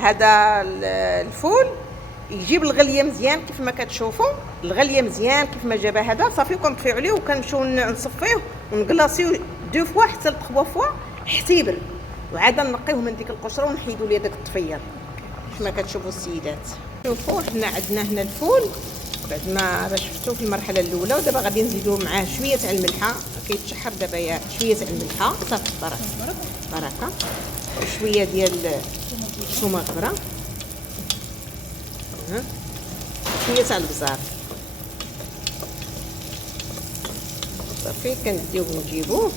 هذا الفول يجيب الغليه مزيان كيف ما كتشوفوا، الغليه مزيان كيف ما جابها هذا. صافي كنطفيو عليه وكنمشيو نصفيه ونكلاصيو دو فوا حتى لتخوا فوا حتى يبرد، وعاد نقيوه من ديك القشره ونحيدوا ليه داك الطفيات كيف ما كتشوفوا السيدات. شوفوا حنا عندنا هنا الفول بعد ما شفتوه في المرحله الاولى، ودابا غادي نزيدوا معاه شويه تاع الملحه، كيتشحر دابا يا شويه تاع الملحه صافي بركه، وشويه ديال الثومه غبره، شويه تاع البزار صافي كنديوه ونجيبوه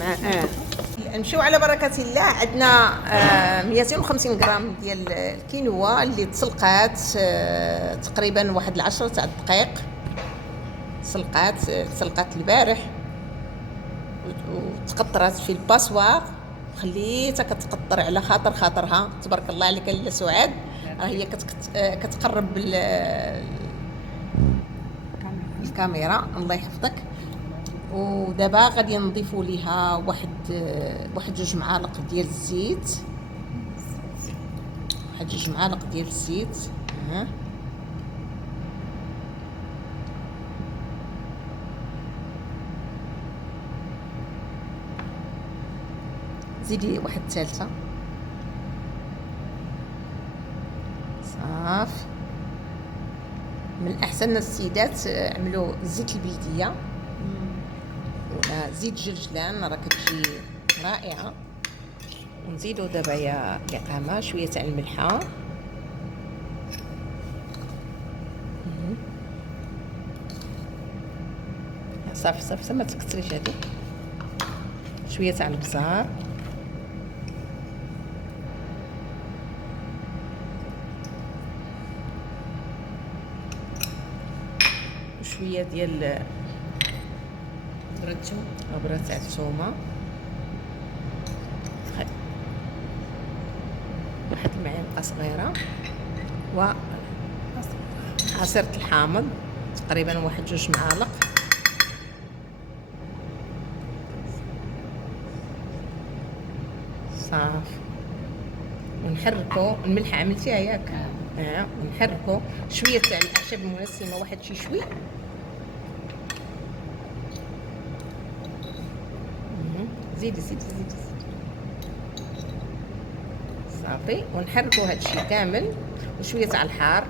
مع نمشيو على بركه الله. عندنا 250 غرام ديال الكينوا اللي تسلقات تقريبا واحد 10 تاع الدقائق، تسلقات البارح وتقطرات في الباسوار، خليتها كتقطر على خاطرها. تبارك الله عليك لاله سعاد، راه هي كتقرب الكاميرا، الله يحفظك. ودابا غادي نضيفوا ليها واحد 2 معالق ديال الزيت، زيدي واحد 1/3 صافي. من الاحسن السيدات عملوا زيت البلديه ولا زيت جرجلان، راه كتجي رائعه. ونزيدوا دابا يا قامه شويه تاع الملحه، صافي ما تكثريش هذه، شويه تاع البزار، وشويه ديال غبره تاع الثومه، واحد المعلقه صغيره، وعصير الحامض تقريبا واحد 2 معالق، صافي. ونحركو. الملح عملتيها ياك؟ ونحركو شويه تاع الاعشاب المنسمه، واحد شي شوي، زيدي صافي. ونحركو هذا الشيء كامل، وشويه تاع الحار،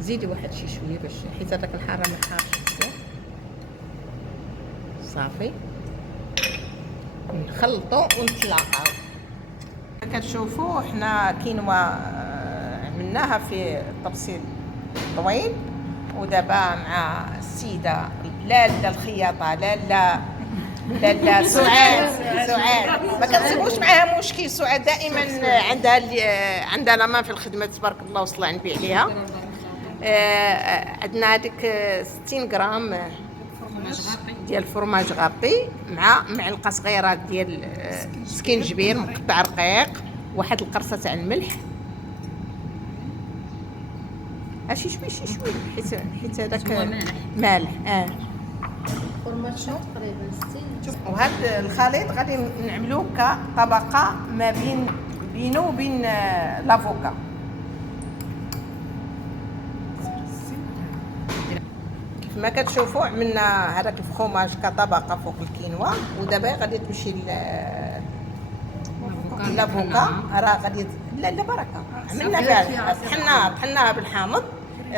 زيدي واحد شي شويه باش حيت هذاك الحار ما حارش بزاف، صافي. نخلطو ونتلاقاو. كتشوفوا حنا كينوا عملناها في التبصيل طويل، ودابا مع السيده لاله الخياطه لاله سعاد ما كنسيبوش معاها مشكل. سعاد دائما عندها لامان في الخدمه، تبارك الله وصلى على النبي عليها. عندنا هذيك 60 غرام ديال الفرماج غابي مع معلقه صغيره ديال سكينجبير مقطع رقيق، واحد القرصه تاع الملح، شي شوي حيت هذاك مالح. فرماج تقريبا 60. وهذا الخليط غادي نعملوه كطبقه ما بينه وبين لافوكا. كيف ما كتشوفوا عملنا هذاك الفرماج كطبقه فوق الكينوا، ودابا غادي تمشي لافوكا. راه غادي لا بركه عملنا فيها، طحناها بالحامض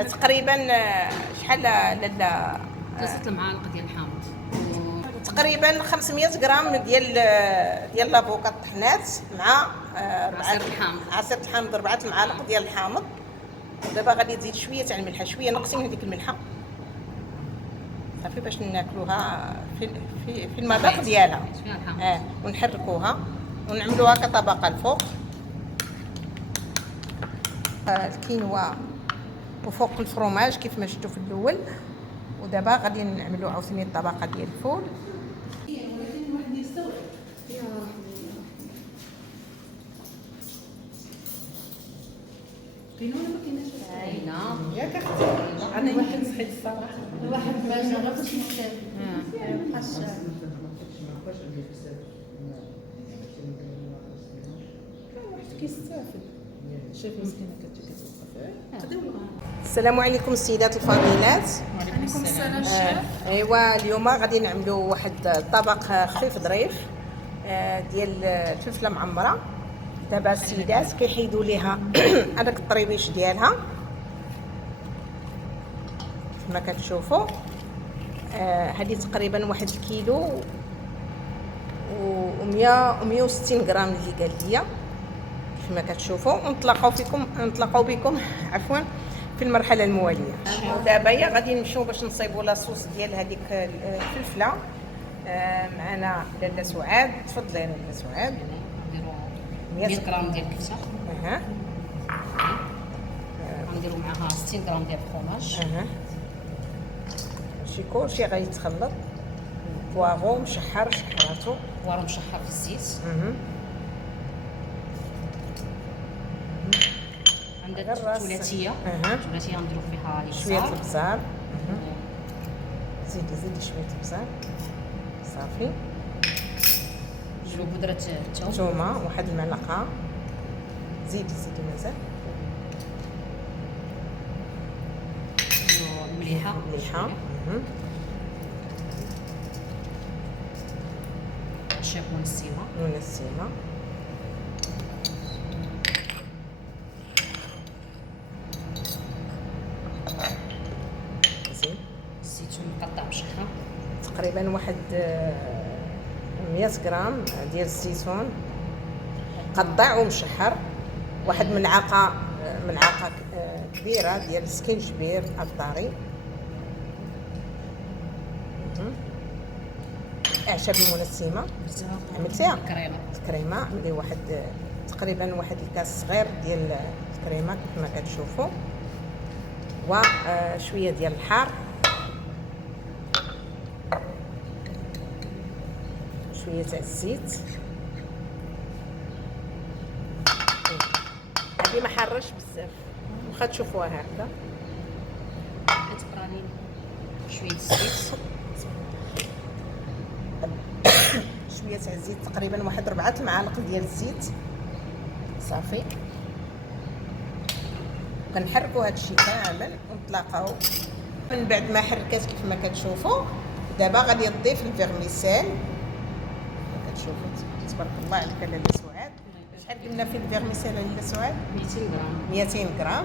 تقريبا شحال لاله 3 معالق ديال الحامض، تقريبا 500 غرام ديال لافوكا طحنات مع عصير الحامض 4 معالق ديال الحامض. دابا غادي تزيد شويه تاع الملحه، شويه نقصي من هذيك الملحه صافي باش ناكلوها في المذاق ديالها. ونحركوها ونعملوها كطبقه الفوق الكينوا وفوق الفرماج كيف ما شفتوا في الاول. ودابا غادي نعملوا عاوتاني الطبقه ديال الفول. بينونا ما كايناش باينه ياك اختي انا يمكن صحيت الصراحه الواحد ما جربش يكتب بقاش كيستافد شايف مسكينه كتجي كتوقف قدام. السلام عليكم السيدات الفاضلات. وعليكم السلام الشيف. ايوا اليوم غادي نعملوا واحد طبق خفيف ظريف ديال الفلفله معمره. دابا السيدات كيحيدوا ليها هذاك الطريبيش ديالها كما كتشوفوا. هذه تقريبا واحد الكيلو و160 غرام اللي قال ليا كما كتشوفوا. نطلقوا بكم عفوا في المرحله المواليه. ودابا غادي نمشيو باش نصايبوا لاصوص ديال هذيك الفلفله. معنا لاله سعاد، تفضلي لاله سعاد. نديرو 100 غرام ديال الكبسه، غنديرو معاها 60 غرام ديال الفرماج، شي كلشي غيتخلط. بواغو مشحر شحراتو، بوارو مشحر في الزيت. عندنا الثلاثيه غنديرو فيها شويه البزار. زيدي شويه البزار صافي. شويه بودره الثومه واحد المعلقه. زيدي مازال. المليحه شاب ونسيمه. زين الزيتون مقطع بشحره، تقريبا واحد 100 غرام ديال الزيتون قطع ومشحر. واحد ملعقه كبيره ديال السكينجبير الطاري. اعشاب المنسمه عملتيها كريمه. عندي تقريبا واحد الكاس صغير ديال الكريمه كما كتشوفوا، وشويه ديال الحار، شويه تاع الزيت. هذه ما حرش بزاف واخا تشوفوها هكذا. كتبراني شويه الزيت، شويه تاع الزيت تقريبا واحد 4 المعالق ديال الزيت صافي. كنحركوا هذا الشيء كامل ونطلقوا. من بعد ما حركات كيف ما كتشوفوا، دابا غادي نضيف الفيرميسيل. كتشوفوا تبارك الله عليك لاله سعاد. شحال قلنا في الفيرميسيل لاله سعاد؟ 200 غرام.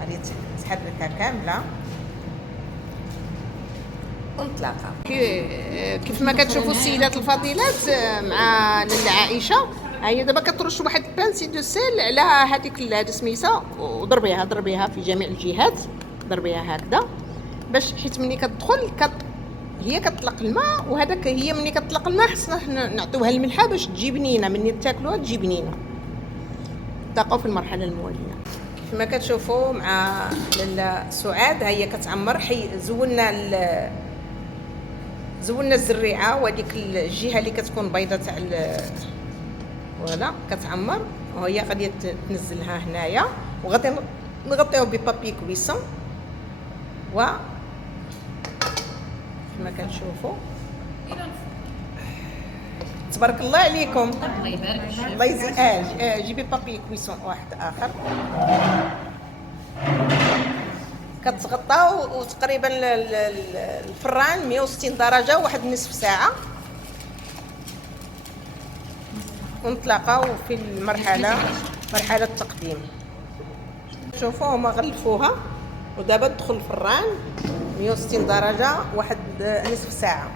غادي تحركها كامله ونطلقها. كيف ما كتشوفوا السيدات الفضيلات مع لاله عائشه. هي دابا كترش واحد البانسي دو سيل على هذيك سميتها، وضربيها في جميع الجهات. ضربيها هكذا باش حيت ملي كتدخل هي كتطلق الماء، وهذاك هي ملي كتطلق الماء خصنا نعطيوها الملحه باش تجي بنينه. ملي تاكلوها تجي بنينه. نلتقاو في المرحله المواليه. كما كتشوفوا مع لاله سعاد هي كتعمر. زولنا الزريعه وهذيك الجهه اللي كتكون بيضه تاع فوالا كتعمر، وهي غادي تنزلها هنايا. وغادي نغطيوه ببابي كويسون. و كما كتشوفوا تبارك الله عليكم. الله يبارك فيك. الله يزيد. جيبي بابي كويسون واحد اخر. كتغطى وتقريبا الفران 160 درجه واحد نصف ساعه، ونطلقوا في مرحله التقديم. شوفوا هما غلفوها ودابا تدخل الفران 160 درجه واحد نصف ساعه.